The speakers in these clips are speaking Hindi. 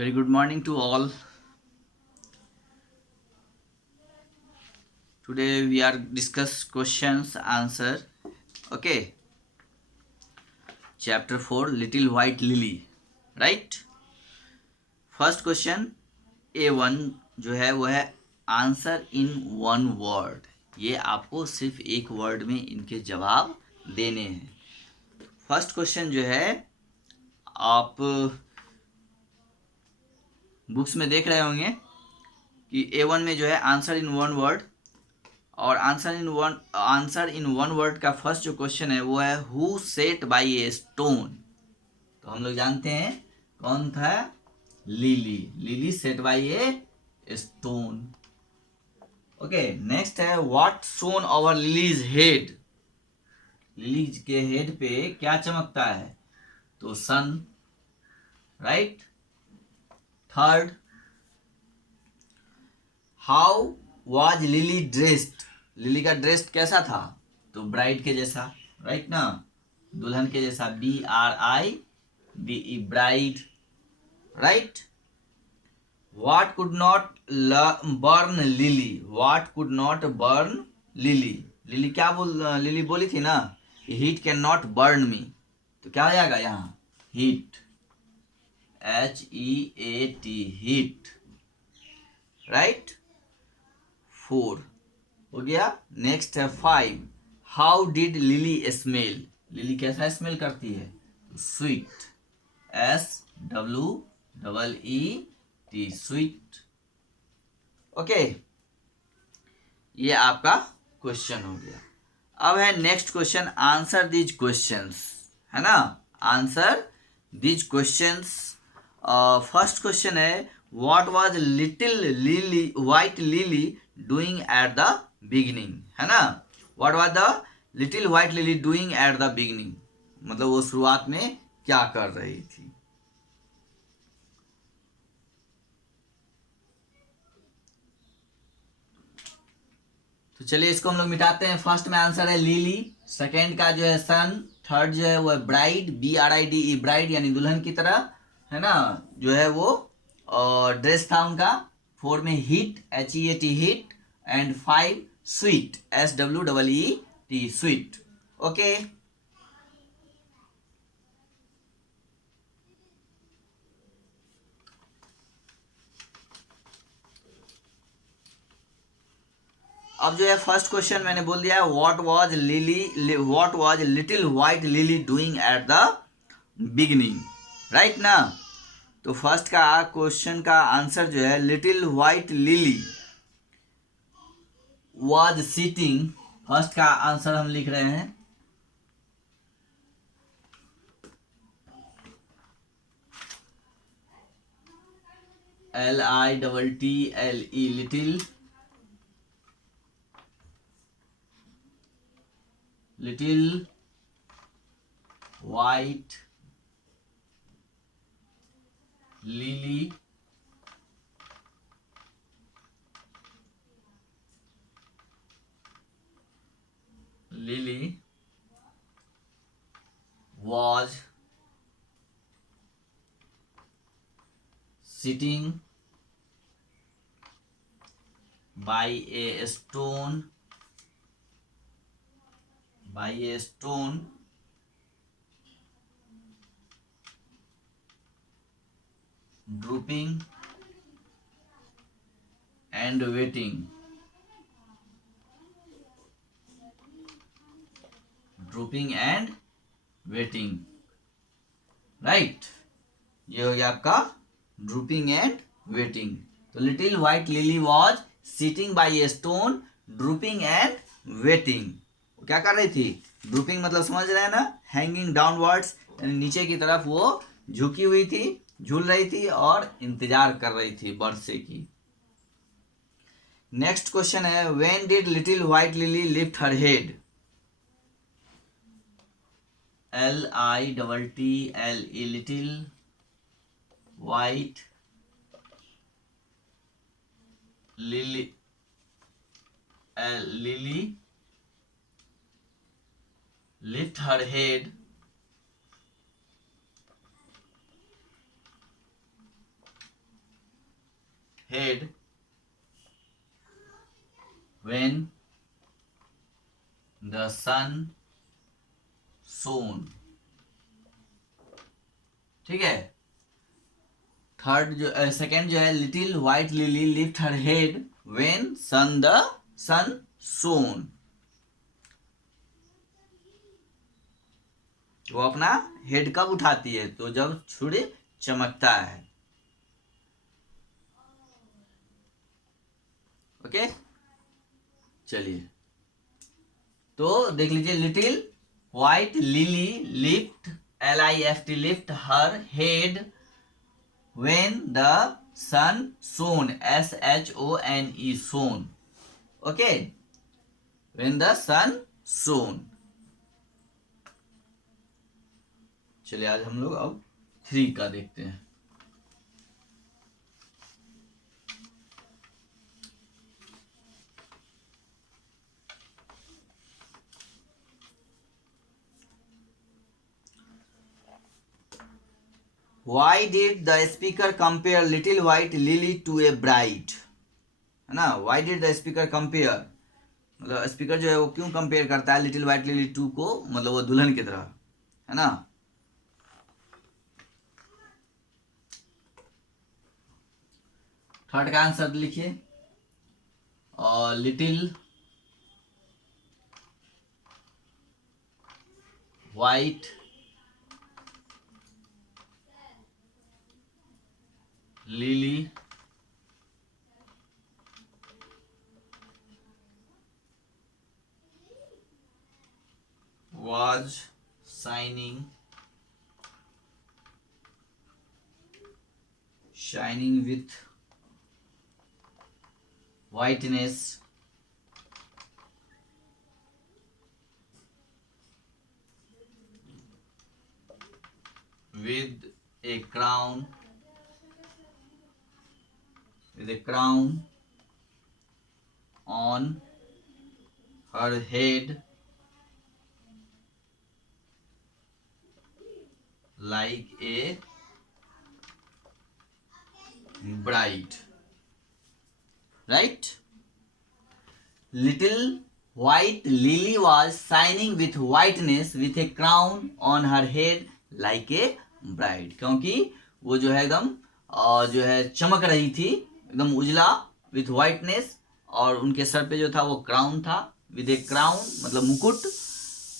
Very good morning to all. Today we are discuss questions answer. Okay. Chapter 4 Little White Lily. Right? First question A1 जो है वो है आंसर इन वन वर्ड. ये आपको सिर्फ एक वर्ड में इनके जवाब देने हैं. फर्स्ट क्वेश्चन जो है आप बुक्स में देख रहे होंगे कि A1 में जो है आंसर इन वन वर्ड और आंसर इन वन वर्ड का फर्स्ट जो क्वेश्चन है वो है who set by a stone. तो हम लोग जानते हैं कौन था. Lily set by a stone. Okay. Next है what shone over lily's head. Lily के हेड पे क्या चमकता है. तो sun. Right. Third how was lily dressed. Lily का ड्रेस कैसा था. तो ब्राइड के जैसा. राइट ना. दुल्हन के जैसा. BRIDE bride. Right. What could not burn lily. What could not burn lily. Lily बोली थी ना हीट कैन नॉट बर्न मी. तो क्या हो जाएगा यहाँ. हीट. HEAT heat. राइट. 4 हो गया. नेक्स्ट है 5 how did lily smell. Lily कैसा स्मेल करती है. स्वीट. SWEET sweet. ओके. ये आपका क्वेश्चन हो गया. अब है next question answer these questions. है ना. Answer these questions. First question है what was little lily white lily doing at the beginning. है ना. What was the little white lily doing at the beginning. मतलब वो शुरुआत में क्या कर रही थी. तो चलिए इसको हम लोग मिटाते हैं. फर्स्ट में आंसर है लिली. सेकेंड का जो है सन. थर्ड जो है वो है ब्राइड. BRIDE ब्राइड यानी दुल्हन की तरह. है ना. जो है वो ड्रेस था उनका. 4 में heat. HEAT heat. And 5 sweet. SWEET sweet. Okay. अब जो है फर्स्ट क्वेश्चन मैंने बोल दिया what was little white lily doing at the beginning. Right ना. तो फर्स्ट का क्वेश्चन का आंसर जो है little white lily was sitting. First का आंसर हम लिख रहे हैं LITTLE little white lily was sitting by a stone drooping and waiting. Right. ये हो गया आपका ड्रूपिंग एंड वेटिंग. तो little white lily was sitting bye a stone drooping and waiting. क्या कर रही थी. ड्रूपिंग मतलब समझ रहे हैं ना. हैंगिंग डाउनवर्ड्स यानी नीचे की तरफ वो झुकी हुई थी. झूल रही थी और इंतजार कर रही थी वर्षे की. नेक्स्ट क्वेश्चन है when did little white lily lift her head. LITTLE little white lily lift her head head when the sun shone। ठीक है। थर्ड जो सेकेंड जो है, little white lily lift her head when sun shone. वो अपना हेड कब उठाती है? तो जब सूर्य चमकता है। ओके, चलिए तो देख लीजिए, little white lily lift LIFT lift her head when the sun shone SHONE shone. Okay, when the sun shone. चलिए आज हम लोग अब 3 का देखते हैं। Why did the speaker compare little white lily to a bride? है ना, Why did the speaker compare, मतलब स्पीकर जो है वो क्यों कंपेयर करता है लिटिल व्हाइट लिली टू को, मतलब वो दुल्हन की तरह, है ना। थर्ड का आंसर लिखिए, और little white lily was shining with whiteness with a crown on her head like a bride, right? Little white lily was shining with whiteness with a crown on her head like a bride, क्योंकि वो जो है एकदम जो है चमक रही थी, एकदम उजला, विथ वाइटनेस, और उनके सर पे जो था वो क्राउन था, विद ए क्राउन मतलब मुकुट,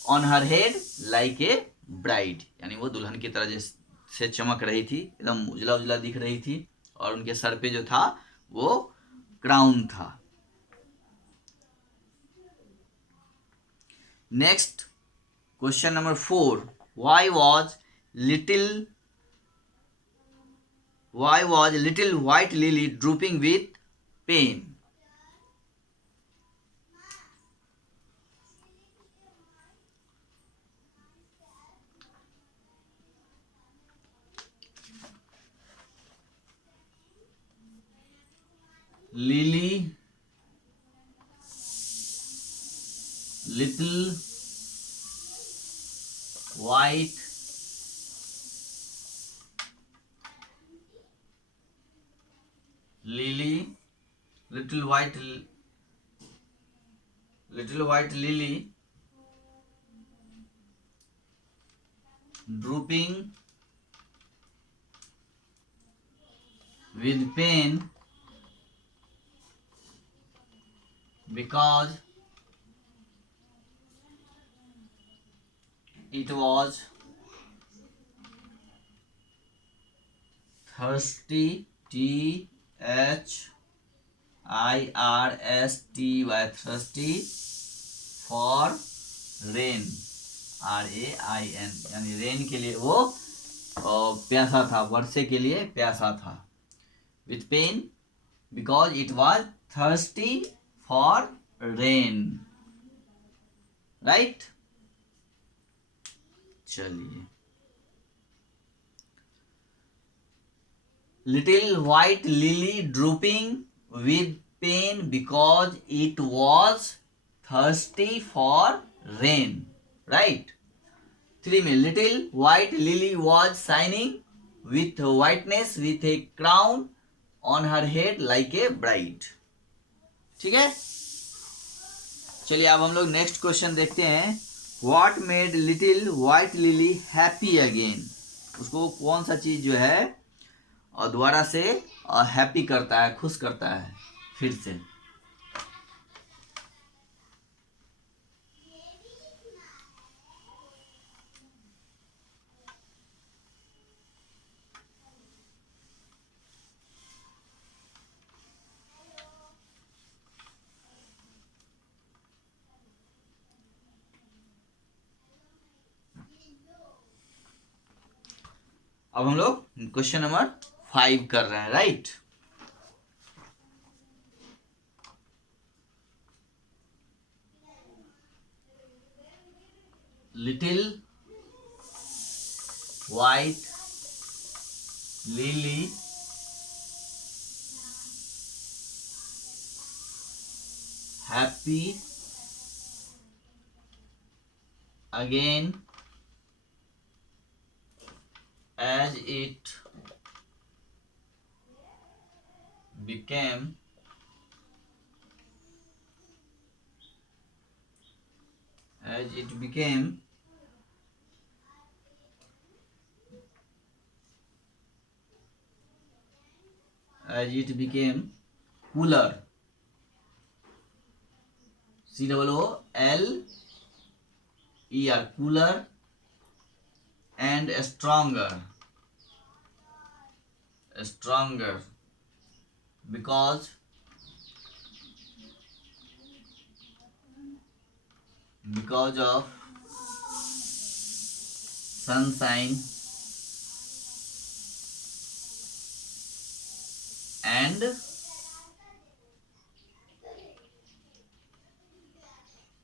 on her head like a bride, यानी वो दुल्हन की तरह जैसे चमक रही थी, एकदम उजला उजला दिख रही थी, और उनके सर पे जो था वो क्राउन था। Next question number 4, why was little white lily drooping with pain? Little white lily drooping with pain because it was thirsty, THIRSTY, thirsty for rain, RAIN, यानी रेन के लिए वो प्यासा था, वर्षे के लिए प्यासा था। with pain because it was thirsty for rain, right? चलिए, little white lily drooping with pain because it was thirsty for rain, right? 3 में little white lily was shining with whiteness with a crown on her head like a bride. ठीक है, चलिए अब हम लोग नेक्स्ट क्वेश्चन देखते हैं। What made little white lily happy again? उसको कौन सा चीज जो है और दोबारा से हैप्पी करता है, खुश करता है फिर से। अब हम लोग क्वेश्चन नंबर 5 कर रहे हैं, right. Little white lily happy again as it became cooler, COOLER, cooler and stronger because of sunshine and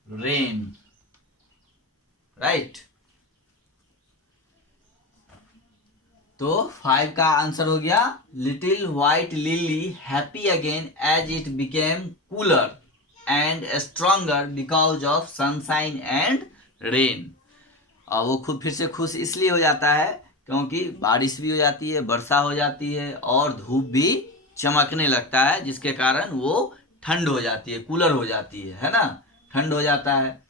rain, right. तो 5 का आंसर हो गया little white lily happy again as it became cooler and stronger because of sunshine and rain. और वो खुद फिर से खुश इसलिए हो जाता है क्योंकि बारिश भी हो जाती है, वर्षा हो जाती है और धूप भी चमकने लगता है, जिसके कारण वो ठंड हो जाती है, कूलर हो जाती है ना, ठंड हो जाता है।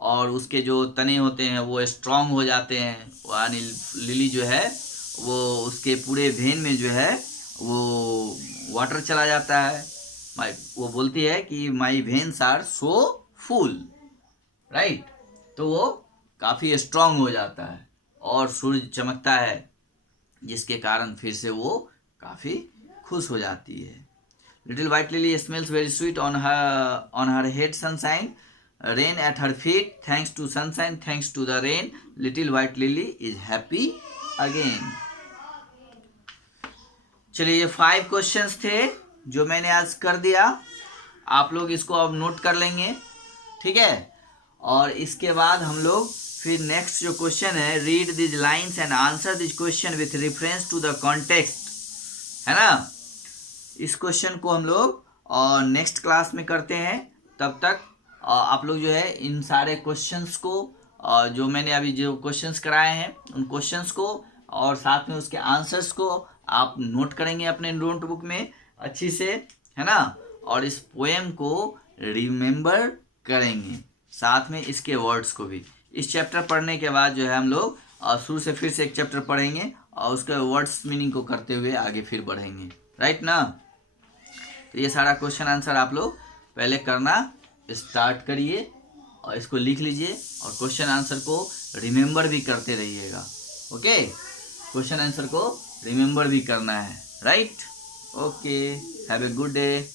और उसके जो तने होते हैं वो स्ट्रांग हो जाते हैं, यानी लिली जो है वो उसके पूरे वेन में जो है वो वाटर चला जाता है। वो बोलती है कि my veins are so full, right. तो वो काफ़ी स्ट्रांग हो जाता है और सूरज चमकता है, जिसके कारण फिर से वो काफ़ी खुश हो जाती है। Little white lily smells very sweet on her head sunshine, rain at her feet, thanks to sunshine, thanks to the rain, little white lily is happy again। चलिए ये 5 क्वेश्चंस थे जो मैंने आज कर दिया। आप लोग इसको अब नोट कर लेंगे, ठीक है। और इसके बाद हम लोग फिर नेक्स्ट जो क्वेश्चन है, read this lines and answer this question with reference to the context, है ना। इस क्वेश्चन को हम लोग नेक्स्ट क्लास में करते हैं। तब तक आप लोग जो है इन सारे क्वेश्चंस को जो मैंने अभी जो क्वेश्चंस कराए हैं उन क्वेश्चंस को और साथ में उसके आंसर्स को आप नोट करेंगे अपने नोटबुक में अच्छी से, है ना। और इस पोएम को रिमेंबर करेंगे, साथ में इसके वर्ड्स को भी। इस चैप्टर पढ़ने के बाद जो है हम लोग शुरू से फिर से एक चैप्टर पढ़ेंगे और उसके वर्ड्स मीनिंग को करते हुए आगे फिर बढ़ेंगे, राइट ना। तो ये सारा क्वेश्चन आंसर आप लोग पहले करना स्टार्ट करिए और इसको लिख लीजिए और क्वेश्चन आंसर को रिमेंबर भी करते रहिएगा, ओके। क्वेश्चन आंसर को रिमेंबर भी करना है, right. Okay, have a good day.